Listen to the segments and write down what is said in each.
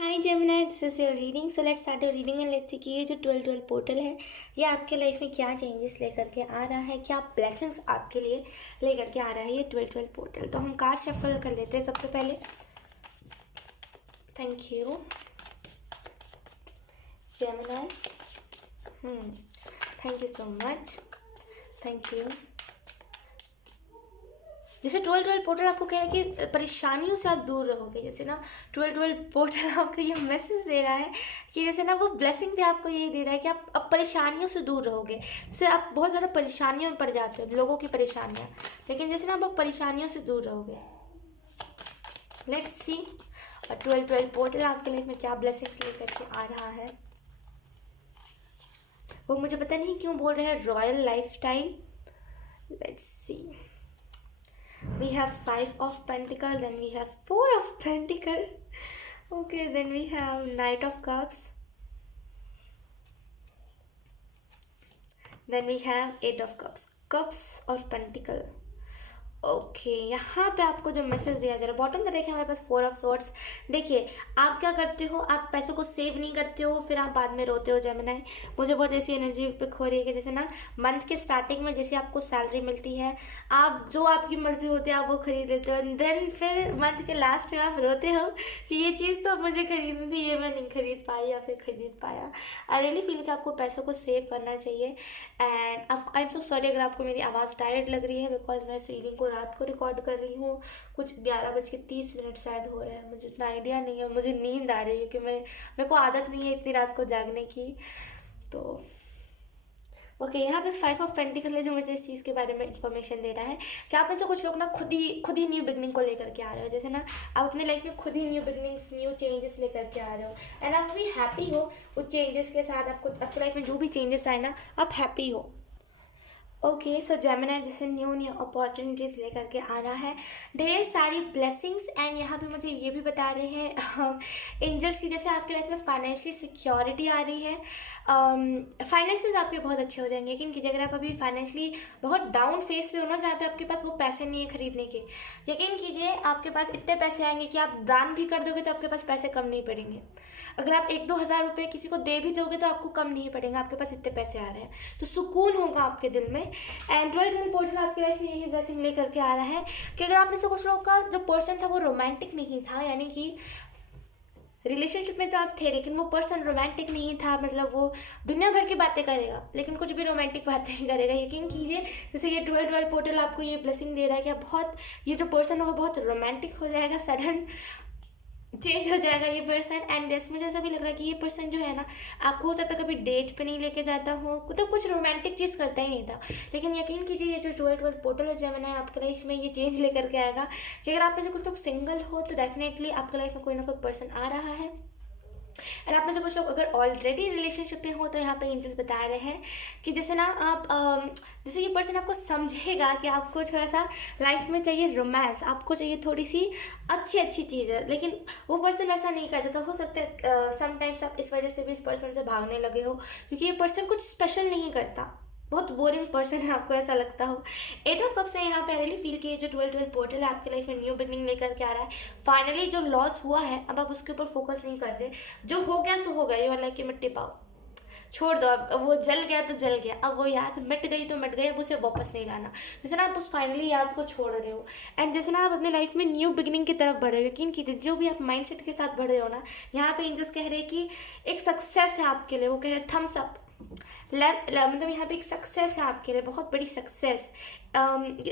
Hi Gemini, this is your reading. So let's start your reading and let's see कि ये जो 12 portal है ये आपके लाइफ में क्या चेंजेस लेकर के आ रहा है, क्या ब्लेसिंग्स आपके लिए लेकर के आ रहा है ये 12 पोर्टल। तो हम कार्ड शफल कर लेते हैं सबसे पहले। Thank you Gemini. Thank you so much. Thank you. जैसे 12 पोर्टल आपको कह रहा है कि परेशानियों से आप दूर रहोगे। जैसे ना 12 पोर्टल आपको ये मैसेज दे रहा है कि जैसे ना वो ब्लेसिंग भी आपको यही दे रहा है कि आप अब परेशानियों से दूर रहोगे। जैसे आप बहुत ज़्यादा परेशानियों में पड़ जाते हो, लोगों की परेशानियाँ, लेकिन जैसे ना आप परेशानियों से दूर रहोगे। लेट्स सी और 12 पोर्टल आपके लाइफ में क्या ब्लेसिंग्स लेकर के आ रहा है। वो मुझे पता नहीं क्यों बोल रहे हैं royal lifestyle. Let's see. We have 5 of Pentacle, then we have 4 of Pentacle. Okay, then we have Knight of Cups. Then we have 8 of Cups. Cups और Pentacle. ओके यहाँ पे आपको जो मैसेज दिया जा रहा है बॉटम में देखिए हमारे पास 4 ऑफ स्वॉर्ड्स। देखिए आप क्या करते हो, आप पैसों को सेव नहीं करते हो, फिर आप बाद में रोते हो। जेमिनी मुझे बहुत ऐसी एनर्जी पे खो रही है कि जैसे ना मंथ के स्टार्टिंग में जैसे आपको सैलरी मिलती है, आप जो आपकी मर्जी होती है आप वो खरीद लेते हो, एंड देन फिर मंथ के लास्ट में आप रोते हो कि ये चीज़ तो मुझे खरीदनी थी, ये मैं नहीं खरीद पाई या फिर खरीद पाया। आई रियली फील कि आपको पैसों को सेव करना चाहिए। एंड आप आई एम सो सॉरी अगर आपको मेरी आवाज़ टायर्ड लग रही है, बिकॉज मैं इस रीडिंग को रात को रिकॉर्ड कर रही हूँ। कुछ 11:30 शायद हो रहा है, मुझे इतना आइडिया नहीं है, मुझे नींद आ रही है क्योंकि मेरे को आदत नहीं है इतनी रात को जागने की। तो ओके यहाँ पे 5 ऑफ पेंटिकल है जो मुझे इस चीज़ के बारे में इंफॉर्मेशन दे रहा है कि आप में से कुछ लोग ना खुद ही न्यू बिगनिंग को लेकर के आ रहे हो। जैसे ना आप अपने लाइफ में खुद ही न्यू बिगनिंग्स, न्यू चेंजेस लेकर के आ रहे हो, एंड आप भी हैप्पी हो उस चेंजेस के साथ। आपको आपकी लाइफ में जो भी चेंजेस आए ना आप हैप्पी हो। ओके सो जेमिनी जैसे न्यू अपॉर्चुनिटीज़ लेकर के आ रहा है, ढेर सारी ब्लेसिंग्स। एंड यहाँ पे मुझे ये भी बता रहे हैं एंजल्स की जैसे आपकी लाइफ में फाइनेंशियली सिक्योरिटी आ रही है। फाइनेंसेस आपके बहुत अच्छे हो जाएंगे। यकीन कीजिए अगर आप अभी फाइनेंशियली बहुत डाउन फेस पे हो ना, जहाँ पे आपके पास वो पैसे नहीं है खरीदने के, यकीन कीजिए आपके पास इतने पैसे आएंगे कि आप दान भी कर दोगे तो आपके पास पैसे कम नहीं पड़ेंगे। अगर आप 1-2 हज़ार रुपये किसी को दे भी दोगे तो आपको कम नहीं पड़ेगा, आपके पास इतने पैसे आ रहे हैं तो सुकून होगा आपके दिल में। एंड 12 पोर्टल आपकी लाइफ में यही ब्लेसिंग लेकर के आ रहा है कि अगर आप में से कुछ लोगों का जो पर्सन था वो रोमांटिक नहीं था, यानी कि रिलेशनशिप में तो आप थे लेकिन वो पर्सन रोमांटिक नहीं था, मतलब वो दुनिया भर की बातें करेगा लेकिन कुछ भी रोमांटिक बातें नहीं करेगा। यकीन कीजिए जैसे ये 12 पोर्टल आपको ये ब्लेसिंग दे रहा है कि आप बहुत, ये जो पर्सन होगा बहुत रोमांटिक हो जाएगा, सडन चेंज हो जाएगा ये पर्सन। एंड यस मुझे ऐसा भी लग रहा है कि ये पर्सन जो है ना आपको हो सकता है कभी डेट पे नहीं लेके जाता हो, मतलब कुछ रोमांटिक चीज़ करता ही नहीं था, लेकिन यकीन कीजिए ये जो 12 पोर्टल है जेमिनी आपके लाइफ में ये चेंज लेकर के आएगा कि अगर आप में से कुछ लोग सिंगल हो तो डेफिनेटली आपके लाइफ में कोई ना कोई पर्सन आ रहा है। एंड आप में से कुछ लोग अगर ऑलरेडी रिलेशनशिप में हो तो यहाँ पे एंजल्स बता रहे हैं कि जैसे ना आप जैसे ये पर्सन आपको समझेगा कि आपको थोड़ा सा लाइफ में चाहिए रोमांस, आपको चाहिए थोड़ी सी अच्छी चीज़ें, लेकिन वो पर्सन ऐसा नहीं करता। तो हो सकता है समटाइम्स आप इस वजह से भी इस पर्सन से भागने लगे हो क्योंकि ये पर्सन कुछ स्पेशल नहीं करता, बहुत बोरिंग पर्सन है, आपको ऐसा लगता हो। 8 ऑफ कप्स है यहाँ पे। आई रियली फील कि जो 12 पोर्टल है आपकी लाइफ में न्यू बिगनिंग लेकर के आ रहा है। फाइनली जो लॉस हुआ है अब आप उसके ऊपर फोकस नहीं कर रहे, जो हो गया सो हो गया, यू आर लाइक कि मिट्टी पाओ, छोड़ दो, अब वो जल गया तो जल गया, अब वो याद मिट गई तो मिट गई, अब उसे वापस नहीं लाना। जैसे ना आप उस फाइनली याद को छोड़ रहे हो एंड जैसे ना आप अपने लाइफ में न्यू बिगनिंग की तरफ बढ़ रहे हो। यकीन कीजिए जो भी आप माइंडसेट के साथ बढ़ रहे हो ना, यहाँ पे एंजल्स कह रहे हैं कि एक सक्सेस है आपके लिए। वो कह रहे हैं थम्स अप, मतलब यहाँ पे एक सक्सेस है आपके लिए, बहुत बड़ी सक्सेस।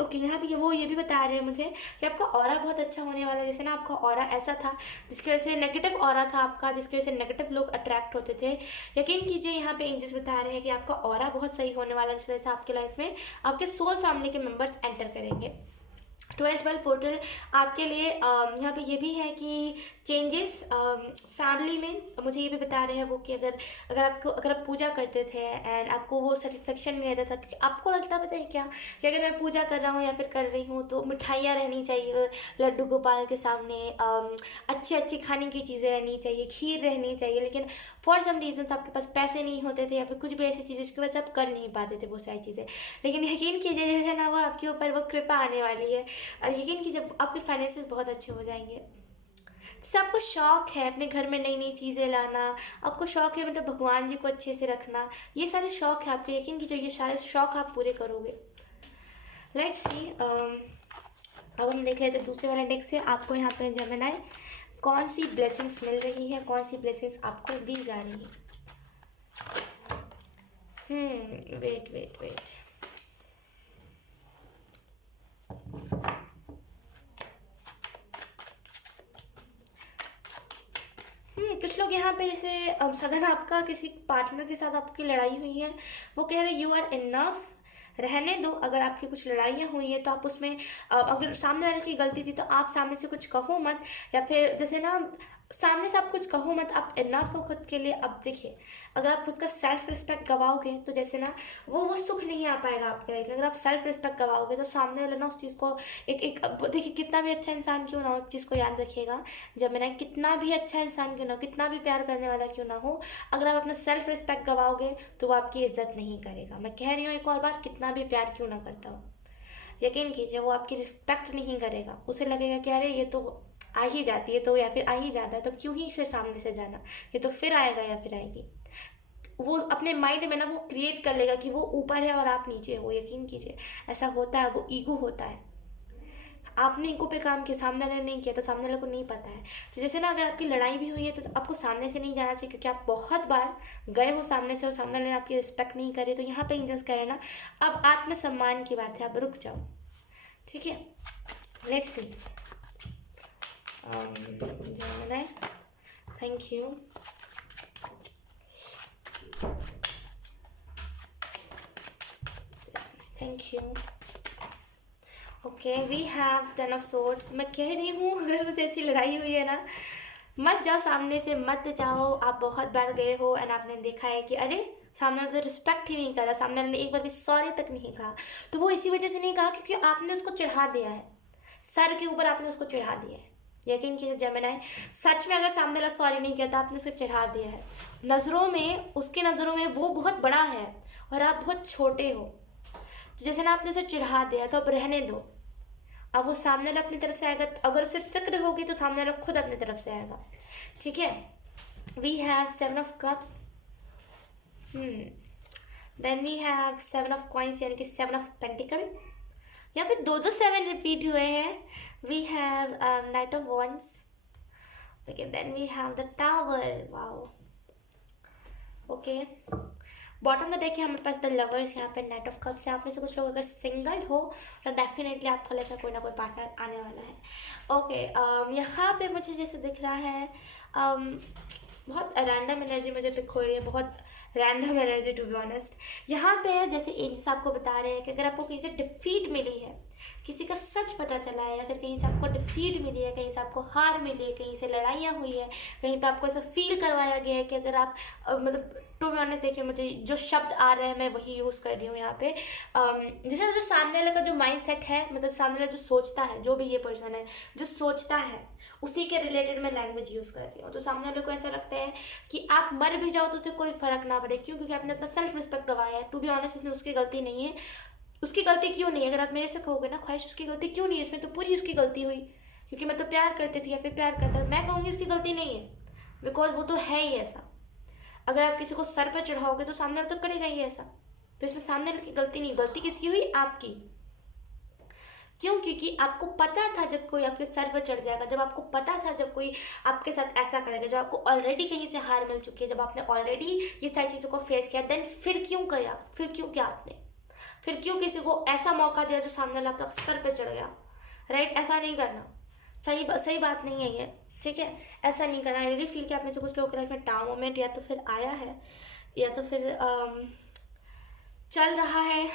ओके यहाँ पे वो ये भी बता रहे हैं मुझे कि आपका ऑरा बहुत अच्छा होने वाला है। जैसे ना आपका ऑरा ऐसा था जिसकी वजह से नेगेटिव ऑरा था आपका, जिसकी वजह से नेगेटिव लोग अट्रैक्ट होते थे। यकीन कीजिए यहाँ पे एंजल्स बता रहे हैं कि आपका ऑरा बहुत सही होने वाला है, जिस वजह से आपके लाइफ में आपके सोल फैमिली के मेम्बर्स एंटर करेंगे। 12 पोर्टल आपके लिए यहाँ पे ये भी है कि चेंजेस फैमिली में। मुझे ये भी बता रहे हैं वो कि अगर आप पूजा करते थे एंड आपको वो सेटिस्फेक्शन नहीं रहता था, क्योंकि आपको लगता पता है क्या कि अगर मैं पूजा कर रहा हूँ या फिर कर रही हूँ तो मिठाइयाँ रहनी चाहिए लड्डू गोपाल के सामने, अच्छी खाने की चीज़ें रहनी चाहिए, खीर रहनी चाहिए, लेकिन फॉर सम रीजन्स आपके पास पैसे नहीं होते थे या फिर कुछ भी ऐसी चीज़ें जिसकी वजह से आप कर नहीं पाते थे वो सारी चीज़ें। लेकिन यकीन कीजिए जैसे ना वो आपके ऊपर वो कृपा आने वाली है। यकीन कि जब आपके फाइनेंसेस बहुत अच्छे हो जाएंगे, जैसे आपको शौक है अपने घर में नई नई चीज़ें लाना, आपको शौक है मतलब भगवान जी को अच्छे से रखना, ये सारे शौक है आपके, यकीन कीजिए ये सारे शौक आप पूरे करोगे। लेट्स सी, अब हम देख लेते हैं दूसरे वाले डेक से आपको यहाँ पे जेमिनी कौन सी ब्लेसिंग्स मिल रही है, कौन सी ब्लेसिंग्स आपको दी जा रही है। वेट वेट वेट, कुछ लोग यहाँ पे जैसे सडन आपका किसी पार्टनर के साथ आपकी लड़ाई हुई है, वो कह रहे यू आर इनफ, रहने दो। अगर आपकी कुछ लड़ाइयाँ हुई हैं तो आप उसमें अगर सामने वाले की गलती थी तो आप सामने से कुछ कहो मत, या फिर जैसे ना सामने से आप कुछ कहो मत, आप इनफ हो खुद के लिए। अब देखिए, अगर आप खुद का सेल्फ रिस्पेक्ट गवाओगे तो जैसे ना वो सुख नहीं आ पाएगा आपके लाइफ में। अगर आप सेल्फ रिस्पेक्ट गवाओगे तो सामने वाला ना उस चीज़ को एक देखिए, कितना भी अच्छा इंसान क्यों ना हो, उस चीज़ को याद रखिएगा, जब मैंने कितना भी अच्छा इंसान क्यों ना हो, कितना भी प्यार करने वाला क्यों ना हो, अगर आप अपना सेल्फ रिस्पेक्ट गवाओगे तो वो आपकी इज्जत नहीं करेगा। मैं कह रही हूँ एक और बार, कितना भी प्यार क्यों ना करता हो, यकीन कीजिए वो आपकी रिस्पेक्ट नहीं करेगा। उसे लगेगा कि अरे ये तो आ ही जाती है तो, या फिर आ ही जाता है तो क्यों ही इसे सामने से जाना, ये तो फिर आएगा या फिर आएगी। वो अपने माइंड में ना वो क्रिएट कर लेगा कि वो ऊपर है और आप नीचे हो। यकीन कीजिए ऐसा होता है, वो ईगो होता है। आपने ईगो पे काम किया, सामने वाले ने नहीं किया तो सामने वाले को नहीं पता है। तो जैसे ना अगर आपकी लड़ाई भी हुई है तो आपको सामने से नहीं जाना चाहिए, क्योंकि आप बहुत बार गए हो सामने से और सामने वाले ने आपकी रिस्पेक्ट नहीं करे। तो यहाँ पे एंजल्स कह रहे हैं ना, अब आत्मसम्मान की बात है, अब रुक जाओ, ठीक है। Let's see, Gemini, thank you. Thank you. Okay, we have ten of swords. मैं कह रही हूँ अगर कुछ ऐसी लड़ाई हुई है ना, मत जाओ सामने से, मत जाओ। आप बहुत बार गए हो एंड आपने देखा है कि अरे सामने वाले तो रिस्पेक्ट ही नहीं करा, सामने वाले ने एक बार भी सॉरी तक नहीं कहा। तो वो इसी वजह से नहीं कहा क्योंकि आपने उसको चढ़ा दिया है, सर के ऊपर आपने उसको चढ़ा दिया है। यकीन कीजिए जेमिनी, सच में अगर सामने वाला सॉरी नहीं कहता, आपने उसे चढ़ा दिया है। नज़रों में, उसकी नज़रों में वो बहुत बड़ा है और आप बहुत छोटे हो। तो जैसे ना आपने उसे चढ़ा दिया तो अब रहने दो। अब वो सामने वाला अपनी तरफ से आएगा, अगर उसे फिक्र होगी तो सामने वाला खुद अपनी तरफ से आएगा, ठीक है। We have 7 of cups, then we have 7 of coins यानी कि 7 ऑफ पेंटिकल। यहाँ पे दो 7 रिपीट हुए हैं। We have knight of wands, okay, then we have the tower, wow, okay. Bottom में देखिए हमारे पास द लवर्स, यहाँ पे नाइट ऑफ कप्स है। आप में से कुछ लोग अगर सिंगल हो तो डेफिनेटली आपका लाइफ में कोई ना कोई पार्टनर आने वाला है, ओके। यहाँ पे मुझे जैसे दिख रहा है बहुत रैंडम एनर्जी मुझे पिक हो रही है, बहुत random energy to be honest. यहाँ पे जैसे एंजल्स आपको बता रहे हैं कि अगर आपको कहीं से डिफीट मिली है, किसी का सच पता चला है, या फिर कहीं से आपको डिफीट मिली है, कहीं से आपको हार मिली है, कहीं से लड़ाइयाँ हुई है, कहीं पे आपको ऐसा फील करवाया गया है कि अगर आप मतलब टू बी ऑनेस्ट देखिए, मुझे जो शब्द आ रहे हैं मैं वही यूज़ कर रही हूँ यहाँ पे। जैसे जो सामने वाले का जो माइंड सेट है, मतलब सामने वाला जो सोचता है, जो भी ये पर्सन है जो सोचता है, उसी के रिलेटेड मैं लैंग्वेज यूज़ कर रही हूँ। तो सामने वाले को ऐसा लगता है कि आप मर भी जाओ तो उसे कोई फ़र्क ना पड़े, क्यों? क्योंकि आपने अपना सेल्फ रिस्पेक्ट गवाया है। टू बी ऑनेस्ट इसमें उसकी गलती नहीं है। उसकी गलती क्यों नहीं है? अगर आप मेरे से कहोगे ना ख्वाहिश उसकी गलती क्यों नहीं है, इसमें तो पूरी उसकी गलती हुई, क्योंकि मैं तो प्यार करती थी या फिर प्यार करता था। मैं कहूँगी उसकी गलती नहीं है, बिकॉज वो तो है ही ऐसा। अगर आप किसी को सर पर चढ़ाओगे तो सामने वाला तो करेगा ही ऐसा। तो इसमें सामने वाले की गलती नहीं, गलती किसकी हुई? आपकी। क्यों? क्योंकि आपको पता था जब कोई आपके सर पर चढ़ जाएगा, जब आपको पता था जब कोई आपके साथ ऐसा करेगा, जब आपको ऑलरेडी कहीं से हार मिल चुकी है, जब आपने ऑलरेडी ये सारी चीज़ों को फेस किया, देन फिर क्यों किया? फिर क्यों किया आपने? फिर क्यों किसी को ऐसा मौका दिया जो सामने वाला आपका सर पे चढ़ गया? राइट, ऐसा नहीं करना। सही बात नहीं है ये, ठीक है। ऐसा नहीं करना। आई रियली फील कि आप में से कुछ लोगों के लाइफ में टाइम मोमेंट या तो फिर आया है या तो फिर चल रहा है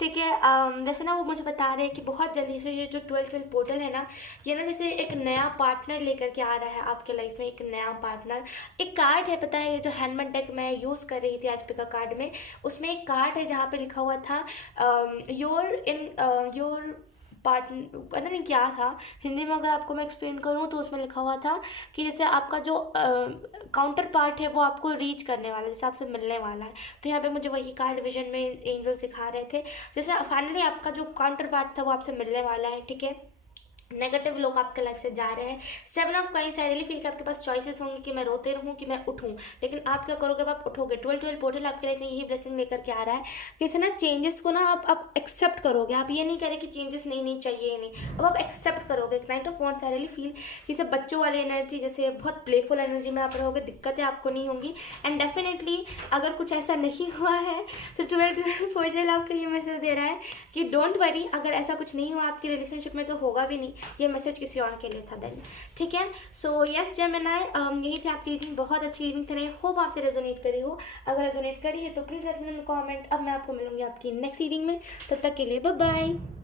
ठीक है। वैसे ना वो मुझे बता रहे हैं कि बहुत जल्दी से ये जो 12 पोर्टल है ना, ये ना जैसे एक नया पार्टनर लेकर के आ रहा है आपके लाइफ में। एक नया पार्टनर, एक कार्ड है, पता है ये जो हैंडमैन डेक मैं यूज़ कर रही थी आज पे का कार्ड में, उसमें एक कार्ड है जहाँ पे लिखा हुआ था योर पार्टनर, पता नहीं क्या था हिंदी में, अगर आपको मैं एक्सप्लेन करूँ तो उसमें लिखा हुआ था कि जैसे आपका जो काउंटर पार्ट है वो आपको रीच करने वाला है, जैसे आपसे मिलने वाला है। तो यहाँ पे मुझे वही कार्ड विजन में एंजल सिखा रहे थे, जैसे फाइनली आपका जो काउंटर पार्ट था वो आपसे मिलने वाला है, ठीक है। नेगेटिव लोग आपके लाइफ से जा रहे हैं। 7 of coins, I really feel कि आपके पास चॉइसेस होंगे कि मैं रोते रहूँ कि मैं उठूँ, लेकिन आप क्या करोगे, अब आप उठोगे। 12 पोर्टल आपके लाइफ में यही ब्लेसिंग लेकर के आ रहा है कि इसे ना चेंजेस को ना आप एक्सेप्ट करोगे। आप ये नहीं करें कि चेंजेस नहीं चाहिए, नहीं, अब आप एक्सेप्ट करोगे। 9 of wands, I really feel कि सब बच्चों वाली एनर्जी, जैसे बहुत प्लेफुल एनर्जी में आप रहोगे, दिक्कतें आपको नहीं होंगी। एंड डेफिनेटली अगर कुछ ऐसा नहीं हुआ है तो 12 पोर्टल आपको ये मैसेज दे रहा है कि डोंट वरी, अगर ऐसा कुछ नहीं हुआ आपकी रिलेशनशिप में तो होगा भी नहीं। ये मैसेज किसी और के लिए था देन, ठीक है। सो यस जेमिनी, यही थी आपकी रीडिंग, बहुत अच्छी रीडिंग थी। होप आपसे रेजोनेट करी हो। अगर रेजोनेट करी है तो please let me know in the comment. अब मैं आपको मिलूंगी आपकी नेक्स्ट रीडिंग में, तब तक के लिए बाय बाय।